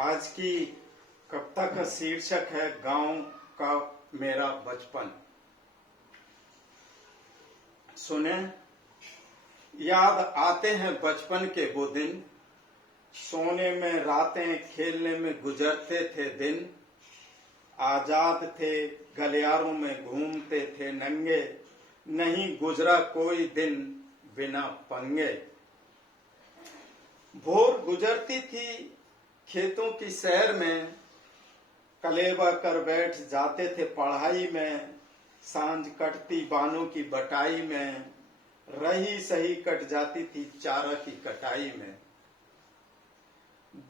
आज की कविता का शीर्षक है गांव का मेरा बचपन। सुने, याद आते हैं बचपन के वो दिन, सोने में रातें खेलने में गुजरते थे दिन। आजाद थे गलियारों में घूमते थे नंगे, नहीं गुजरा कोई दिन बिना पंगे। भोर गुजरती थी खेतों की सैर में, कलेवा कर बैठ जाते थे पढ़ाई में। सांझ कटती बानों की बटाई में, रही सही कट जाती थी चारा की कटाई में।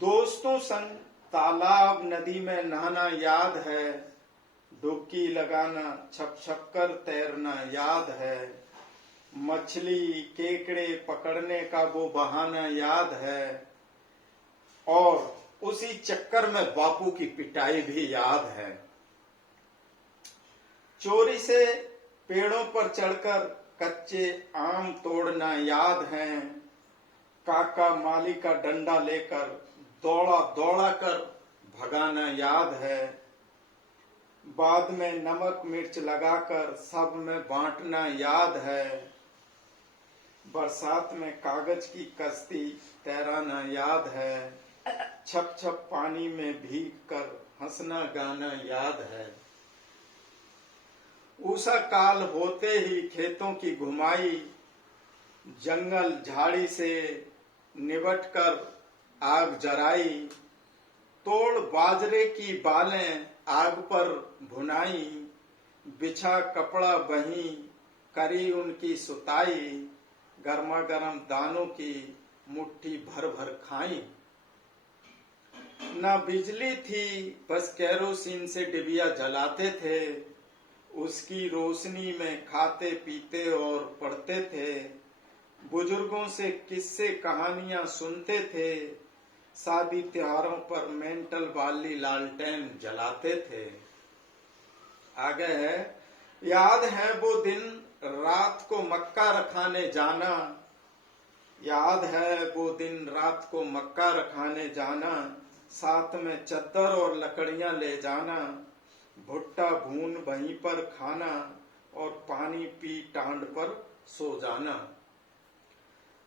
दोस्तों संग तालाब नदी में नहाना याद है, डुबकी लगाना छप छप कर तैरना याद है। मछली केकड़े पकड़ने का वो बहाना याद है, और उसी चक्कर में बापू की पिटाई भी याद है। चोरी से पेड़ों पर चढ़कर कच्चे आम तोड़ना याद है। काका माली का डंडा लेकर दौड़ा दौड़ा कर भगाना याद है। बाद में नमक मिर्च लगाकर सब में बांटना याद है। बरसात में कागज की कश्ती तैराना याद है। छप छप पानी में भीग कर हंसना गाना याद है। उषा काल होते ही खेतों की घुमाई, जंगल झाड़ी से निबट कर आग जराई। तोड़ बाजरे की बालें आग पर भुनाई, बिछा कपड़ा बही करी उनकी सुताई। गर्मा गर्म दानों की मुट्ठी भर भर खाई। ना बिजली थी बस केरोसिन से डिबिया जलाते थे, उसकी रोशनी में खाते पीते और पढ़ते थे। बुजुर्गों से किस्से कहानियां सुनते थे, शादी त्योहारों पर मेंटल वाली लालटेन जलाते थे। आगे है, याद है वो दिन रात को मक्का रखाने जाना। याद है वो दिन रात को मक्का रखाने जाना, साथ में चद्दर और लकड़ियां ले जाना। भुट्टा भून वहीं पर खाना और पानी पी टांड पर सो जाना।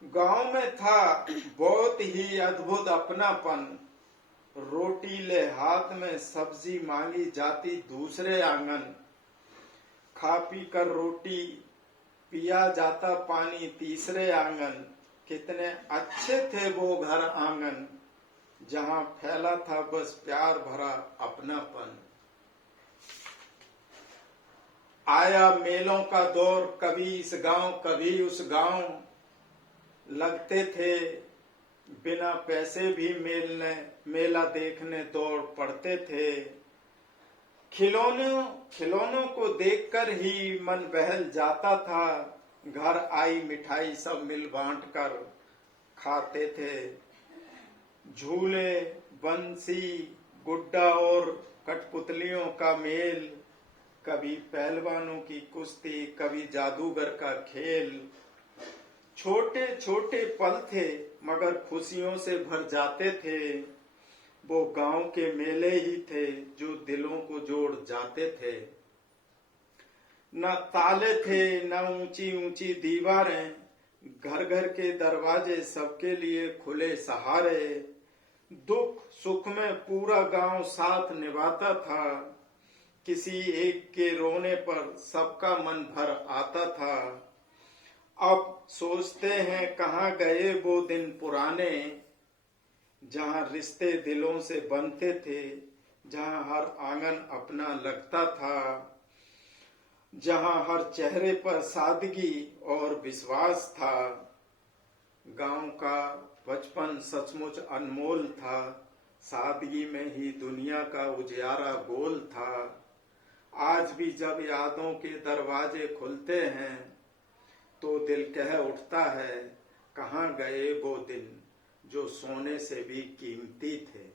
गांव में था बहुत ही अद्भुत अपनापन, रोटी ले हाथ में सब्जी मांगी जाती दूसरे आंगन। खा पी कर रोटी पिया जाता पानी तीसरे आंगन। कितने अच्छे थे वो घर आंगन, जहां फैला था बस प्यार भरा अपनापन। आया मेलों का दौर, कभी इस गांव कभी उस गांव। लगते थे बिना पैसे भी मेला देखने दौड़ पड़ते थे। खिलौनों को देखकर ही मन बहल जाता था। घर आई मिठाई सब मिल बांट कर खाते थे। झूले बंसी गुड्डा और कठपुतलियों का मेल, कभी पहलवानों की कुश्ती कभी जादूगर का खेल। छोटे छोटे पल थे मगर खुशियों से भर जाते थे। वो गांव के मेले ही थे जो दिलों को जोड़ जाते थे। न ताले थे न ऊंची ऊंची दीवारें, घर घर के दरवाजे सबके लिए खुले सहारे। दुख सुख में पूरा गांव साथ निभाता था, किसी एक के रोने पर सबका मन भर आता था। अब सोचते हैं कहाँ गए वो दिन पुराने, जहाँ रिश्ते दिलों से बनते थे, जहाँ हर आंगन अपना लगता था, जहाँ हर चेहरे पर सादगी और विश्वास था। गांव का बचपन सचमुच अनमोल था, सादगी में ही दुनिया का उजियारा गोल था। आज भी जब यादों के दरवाजे खुलते हैं तो दिल कह उठता है, कहाँ गए वो दिन जो सोने से भी कीमती थे।